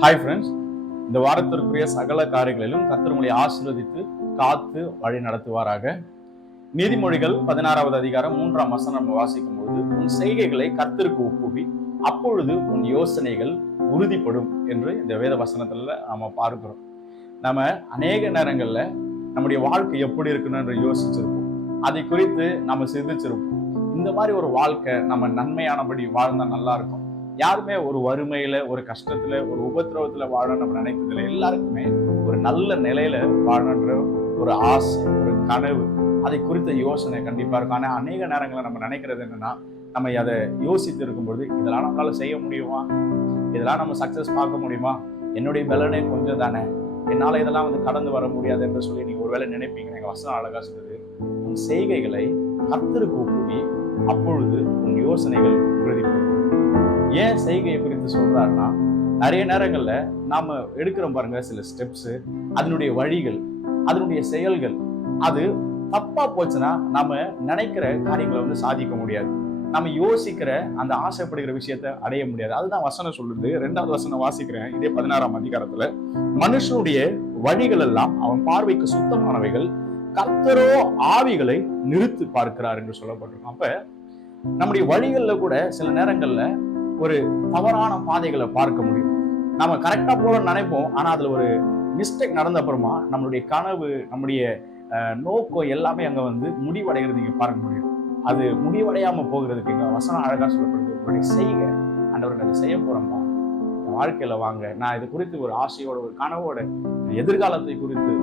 Hi friends இந்த வாரத்திற்குரிய சகல காரியங்களிலும் கர்த்தர் ஆசிர்வதித்து ஆசீர்வதித்து காத்து வழி நடத்துவாராக. நீதிமொழிகள் பதினாறாவது அதிகாரம் மூன்றாம் வசனம் நம்ம வாசிக்கும் பொழுது உன் செய்கைகளை கத்திற்கு ஒப்புவி அப்பொழுது உன் யோசனைகள் உறுதிப்படும் என்று இந்த வேத வசனத்துல நாம பார்க்கிறோம். நம்ம அநேக நேரங்கள்ல நம்முடைய வாழ்க்கை எப்படி இருக்கணும்னு யோசிச்சிருப்போம். அதை குறித்து நம்ம சிந்திச்சிருப்போம். இந்த மாதிரி ஒரு வாழ்க்கை நம்ம நன்மையானபடி வாழ்ந்தா நல்லா இருக்கும். யாருமே ஒரு வறுமையில ஒரு கஷ்டத்துல ஒரு உபத்திரவத்துல வாழணும் நம்ம நினைக்கிறதுல எல்லாருக்குமே ஒரு நல்ல நிலையில வாழணுன்ற ஒரு ஆசை ஒரு கனவு. அதை குறித்த யோசனை கண்டிப்பா இருக்கும். ஆனா அநேக நேரங்களில் நம்ம நினைக்கிறது என்னன்னா நம்ம அதை யோசித்து இருக்கும்போது இதெல்லாம் நம்மளால செய்ய முடியுமா? இதெல்லாம் நம்ம சக்சஸ் பார்க்க முடியுமா? என்னுடைய பலனே கொஞ்சம் தானே? என்னால இதெல்லாம் வந்து கடந்து வர முடியாது என்று சொல்லி நீங்க ஒருவேளை நினைப்பீங்க. எங்க வசனம் அழகா சொல்லுது. உன் செய்கைகளை கர்த்தருக்கு ஒப்புவி அப்பொழுது உன் யோசனைகள் உறுதிப்படும். ஏன் செய்கையை குறித்து சொல்றாருன்னா நிறைய நேரங்கள்ல நாம எடுக்கிறோம் பாருங்க சில ஸ்டெப்ஸ் அதனுடைய வழிகள் அதனுடைய செயல்கள். அது தப்பா போச்சுன்னா நாம நினைக்கிற காரியங்களை வந்து சாதிக்க முடியாது. நம்ம யோசிக்கிற அந்த ஆசைப்படுகிற விஷயத்த அடைய முடியாது. அதுதான் வசனம் சொல்லுது. ரெண்டாவது வசனம் வாசிக்கிறேன். இதே பதினாறாம் அதிகாரத்துல மனுஷனுடைய வழிகள் எல்லாம் அவன் பார்வைக்கு சுத்தமானவைகள். கர்த்தரோ ஆவிகளை நிறுத்து பார்க்கிறார் என்று சொல்லப்பட்டிருக்கும் அப்ப நம்முடைய வழிகள்ல கூட சில நேரங்கள்ல ஒரு தவறான பாதைகளை பார்க்க முடியும். நம்ம கரெக்டா போல நினைப்போம். ஆனா அதுல ஒரு மிஸ்டேக் நடந்த அப்புறமா நம்மளுடைய கனவு நம்முடைய நோக்கம் எல்லாமே அங்க வந்து முடிவடைகிறது நீங்க பார்க்க முடியும். அது முடிவடையாம போகிறதுக்கு இங்க வசனம் அழகா சொல்லப்படுது. உங்களுடைய செய்க ஆண்டவர் அதை செய்ய போறோம்பா என் வாழ்க்கையில வாங்க. நான் இது குறித்து ஒரு ஆசையோட ஒரு கனவோட எதிர்காலத்தை குறித்து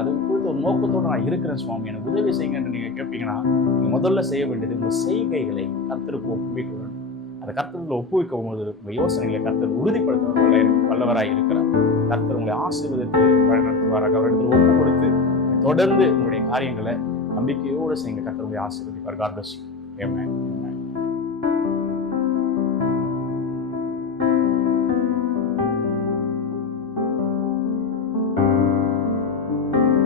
அது குறித்து ஒரு நோக்கத்தோட நான் இருக்கிறேன் சுவாமி. எனக்கு உதவி செய்யுங்கன்னு நீங்க கேட்பீங்கன்னா நீங்க முதல்ல செய்ய வேண்டியது உங்க செய்கைகளை கத்திருக்கு ஒப்புவிக்க வேண்டும். அதை கர்த்தர்கள் ஒப்புவிக்கும் போது உங்கள் யோசனைகளை கர்த்தர் உறுதிப்படுத்த வல்லவராய் இருக்கிறார். கர்த்தர் உங்களை ஆசீர்வதித்து வழிநடத்துவாராக. அவரிடத்தில் ஒப்பு கொடுத்து தொடர்ந்து உங்களுடைய காரியங்களை நம்பிக்கையோடு செய்யுங்க. கர்த்தர் உங்களை ஆசீர்வதிப்பார். God plus